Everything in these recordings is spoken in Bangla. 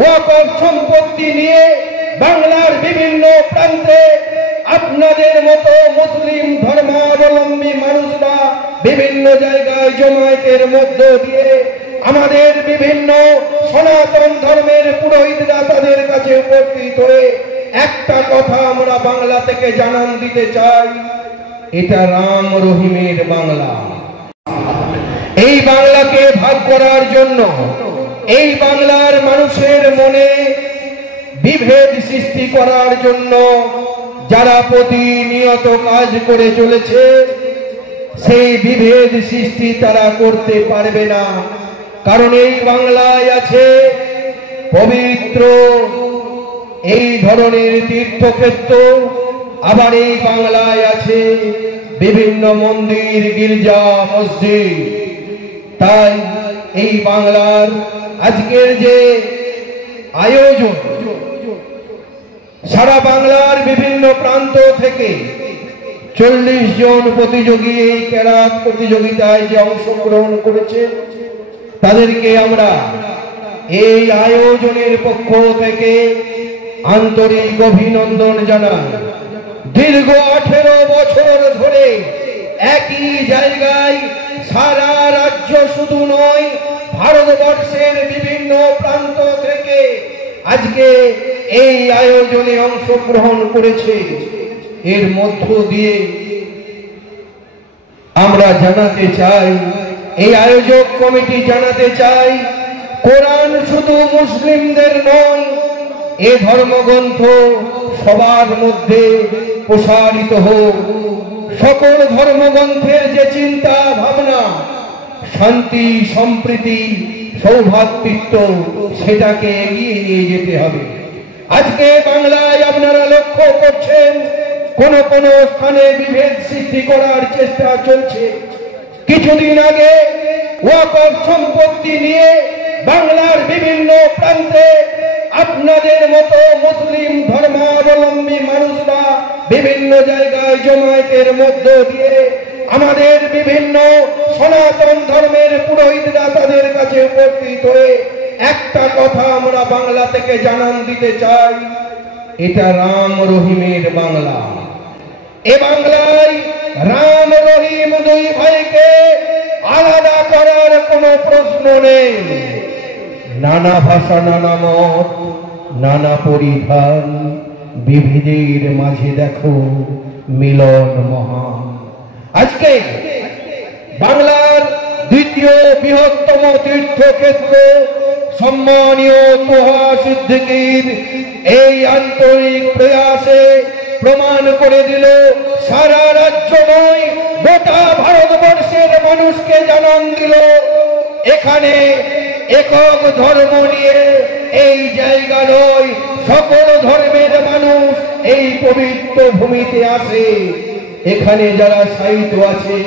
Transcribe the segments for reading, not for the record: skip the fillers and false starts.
ওয়াকফ সম্পত্তি নিয়ে বাংলার বিভিন্ন প্রান্তে আপনাদের মতো মুসলিম ধর্মাবলম্বী মানুষরা বিভিন্ন জায়গায় জমায়েতের মধ্য দিয়ে আমাদের বিভিন্ন সনাতন ধর্মের পুরোহিতরা তাদের কাছে উপস্থিত হয়ে একটা কথা আমরা বাংলা থেকে জানান দিতে চাই, এটা রাম রহিমের বাংলা। এই বাংলাকে ভাগ করার জন্য, এই বাংলার মানুষের মনে বিভেদ সৃষ্টি করার জন্য যারা প্রতিনিয়ত কাজ করে চলেছে, সেই বিভেদ সৃষ্টি তারা করতে পারবে না। কারণ এই বাংলায় আছে পবিত্র এই ধরনের তীর্থক্ষেত্র, আবার এই বাংলায় আছে বিভিন্ন মন্দির, গির্জা, মসজিদ। তাই এই বাংলার আজকের যে আয়োজন, সারা বাংলার বিভিন্ন প্রান্ত থেকে 40 জন প্রতিযোগী এই কেরাত প্রতিযোগিতায় যে অংশগ্রহণ করেছে, তাদেরকে আমরা এই আয়োজনের পক্ষ থেকে আন্তরিক অভিনন্দন জানাই। দীর্ঘ 18 বছর ধরে একই জায়গায় সারা রাজ্য শুধু নয়, ভারতবর্ষের বিভিন্ন প্রান্ত থেকে আজকে এই আয়োজনে অংশগ্রহণ করেছে। এর মধ্য দিয়ে আমরা জানাতে চাই, এই আয়োজক কমিটি জানাতে চাই, কোরআন শুধু মুসলিমদের নয়, এই ধর্মগ্রন্থ সবার মধ্যে প্রসারিত হোক। সকল ধর্মগ্রন্থের যে চিন্তা ভাবনা, শান্তি, সম্প্রীতি, সৌভ্রাতৃত্ব, সেটাকে এগিয়ে নিয়ে যেতে হবে। আজকে বাংলায় আপনারা লক্ষ্য করছেন কোন কোন স্থানে বিভেদ সৃষ্টি করার চেষ্টা চলছে। কিছুদিন আগে ওয়াকফ সম্পত্তি নিয়ে বাংলার বিভিন্ন প্রান্তে আপনাদের মতো মুসলিম ধর্মাবলম্বী মানুষরা বিভিন্ন জায়গায় জমায়েতের মধ্য দিয়ে আমাদের বিভিন্ন সনাতন ধর্মের পুরোহিতরা তাদের কাছে উপস্থিত হয়ে একটা কথা আমরা বাংলা থেকে জানান দিতে চাই, এটা রাম রহিমের বাংলা। এ বাংলায় রাম রহিম দুই ভাইকে আলাদা করার কোনো প্রশ্ন নেই। নানা ভাষা, নানা মত, নানা পরিধান, বিভেদের মাঝে দেখো মিলন মহান। আজকে বাংলার দ্বিতীয় বৃহত্তম তীর্থক্ষেত্র সম্মানীয় তোহা সিদ্দিকীর এই আন্তরিক প্রয়াসে প্রমাণ করে দিল, সারা রাজ্য নয়, গোটা ভারতবর্ষের মানুষকে জানান দিল, এখানে একক ধর্ম নিয়ে এই জায়গা নয়, সকল ধর্মের মানুষ এই পবিত্র ভূমিতে আসে। এখানে যারা সাহিত্য আছে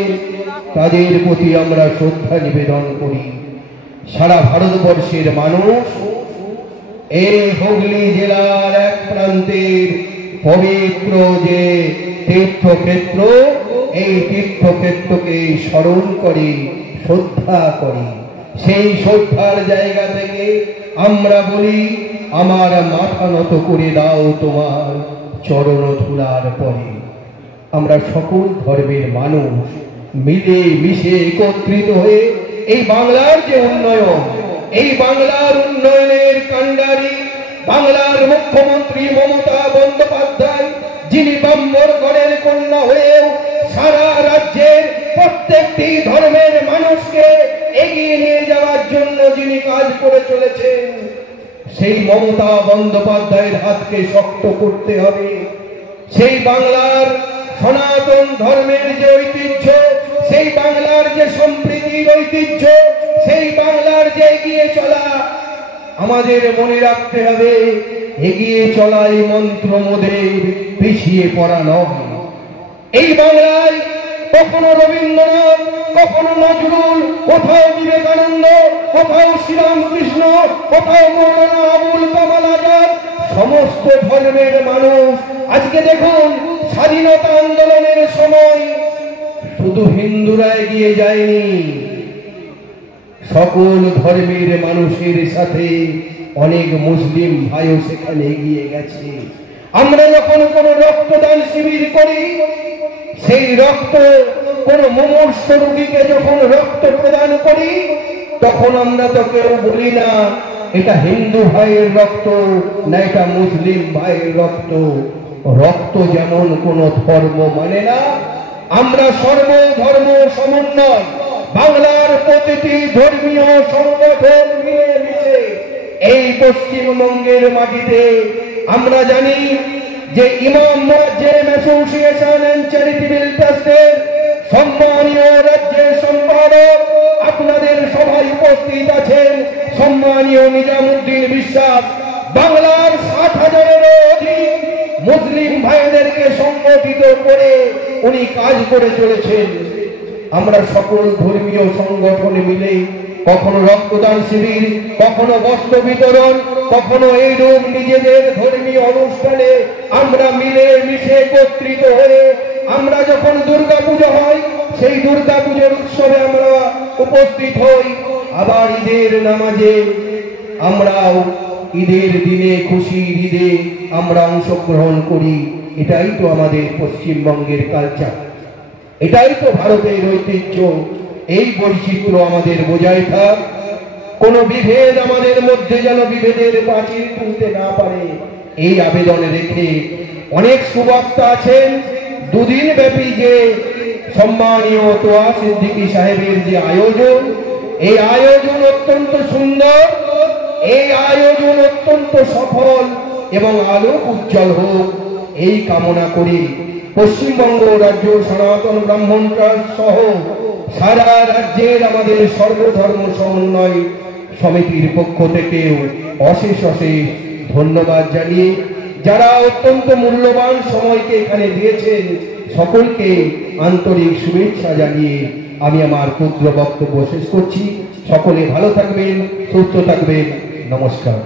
তাদের প্রতি আমরা শ্রদ্ধা নিবেদন করি। সারা ভারতবর্ষের মানুষ এই হুগলি জেলার এক প্রান্তের পবিত্র যে তীর্থক্ষেত্র, এই তীর্থক্ষেত্রকে স্মরণ করে, শ্রদ্ধা করে। সেই শ্রদ্ধার জায়গা থেকে আমরা বলি, আমার মাথা নত করে দাও তোমার চরণ ধুলার পরে। আমরা সকল ধর্মের মানুষ মিলে মিশে একত্রিত হয়ে এই বাংলার যে উন্নয়ন, এই বাংলার উন্নয়নের কাণ্ডারি বাংলার মুখ্যমন্ত্রী মমতা বন্দ্যোপাধ্যায়, যিনি ব্রাহ্মণ ঘরের কন্যা হয়েও সারা রাজ্যের প্রত্যেকটি ধর্মের মানুষকে এগিয়ে নিয়ে যাওয়ার জন্য যিনি কাজ করে চলেছেন, সেই মমতা বন্দ্যোপাধ্যায়ের হাতকে শক্ত করতে হবে। সেই বাংলার সনাতন ধর্মের যে ঐতিহ্য, সেই বাংলার যে সম্প্রীতির ঐতিহ্য, সেই বাংলার যে এগিয়ে চলা, আমাদের মনে রাখতে হবে, এগিয়ে চলাই মন্ত্র মোদের, পিছিয়ে পড়া নয়। এই বাংলায় কখনো রবীন্দ্রনাথ, কখনো নজরুল, কোথাও বিবেকানন্দ, কোথাও শ্রীরামকৃষ্ণ, কোথাও মৌলানা আবুল কামাল আজাদ, সমস্ত ধর্মের মানুষ। আজকে দেখুন, স্বাধীনতা আন্দোলনের সময় শুধু হিন্দুরা এগিয়ে যায়নি, সকল ধর্মের মানুষের সাথে অনেক মুসলিম ভাইও সেখানে এগিয়ে গেছে। আমরা যখন কোনো রক্তদান শিবির করি, সেই রক্ত কোনো মুমূর্ষ রোগীকে যখন রক্ত প্রদান করি, তখন আমরা তো কেউ বলি না এটা হিন্দু ভাইয়ের রক্ত না এটা মুসলিম ভাইয়ের রক্ত। রক্ত যেমন কোনো ধর্ম মানে না, আমরা সর্বধর্ম সমন্বয় বাংলার প্রতিটি ধর্মীয় সংগঠন মিলেমিশে এই পশ্চিমবঙ্গের মাটিতে আমরা জানি যে ইমাম মুয়াজ্জিম অ্যাসোসিয়েশন এন্ড চ্যারিটেবল ট্রাস্টের সম্মানীয় রাজ্যের সম্পাদক আপনাদের সবাই উপস্থিত আছেন সম্মানীয় নিজামুদ্দিন বিশ্বাস। বাংলার 60,000-এরও অধিক মুসলিম ভাইদেরকে সংগঠিত করে উনি কাজ করে চলেছেন। আমরা সকল ধর্মীয় সংগঠন মিলে কখনো রক্তদান শিবির, কখনো বস্ত্র বিতরণ, কখনো এইরূপ নিজেদের ধর্মীয় অনুষ্ঠানে আমরা মিলে মিশে একত্রিত হয়ে আমরা যখন দুর্গাপূজা হয় সেই দুর্গাপূজার উৎসবে আমরা উপস্থিত হই। আবার ঈদের নামাজে আমরাও ঈদের দিনে খুশির ঈদে আমরা অংশগ্রহণ করি। এটাই তো আমাদের পশ্চিমবঙ্গের কালচার, এটাই তো ভারতের ঐতিহ্য। এই বৈচিত্র্য আমাদের বজায় থাক, কোনো বিভেদ আমাদের মধ্যে যেন বিভেদের প্রাচীর তুলতে না পারে এই আবেদন রেখে অনেক সুবক্তা আছেন। দুদিন ব্যাপী যে সম্মানীয় তোয়া সিদ্দিকী সাহেবের যে আয়োজন, এই আয়োজন অত্যন্ত সুন্দর, এই আয়োজন অত্যন্ত সফল এবং আলোক উজ্জ্বল হোক এই কামনা করি পশ্চিমবঙ্গ রাজ্য সনাতন ব্রাহ্মণ ট্রাস্ট সহ সারা রাজ্যের আমাদের সর্বধর্ম সমন্বয় সমিতির পক্ষ থেকেও অশেষ অশেষ ধন্যবাদ জানিয়ে যারা অত্যন্ত মূল্যবান সময়কে এখানে দিয়েছেন সকলকে আন্তরিক শুভেচ্ছা জানিয়ে আমি আমার ক্ষুদ্র বক্তব্য শেষ করছি। সকলে ভালো থাকবেন, সুস্থ থাকবেন। নমস্কার।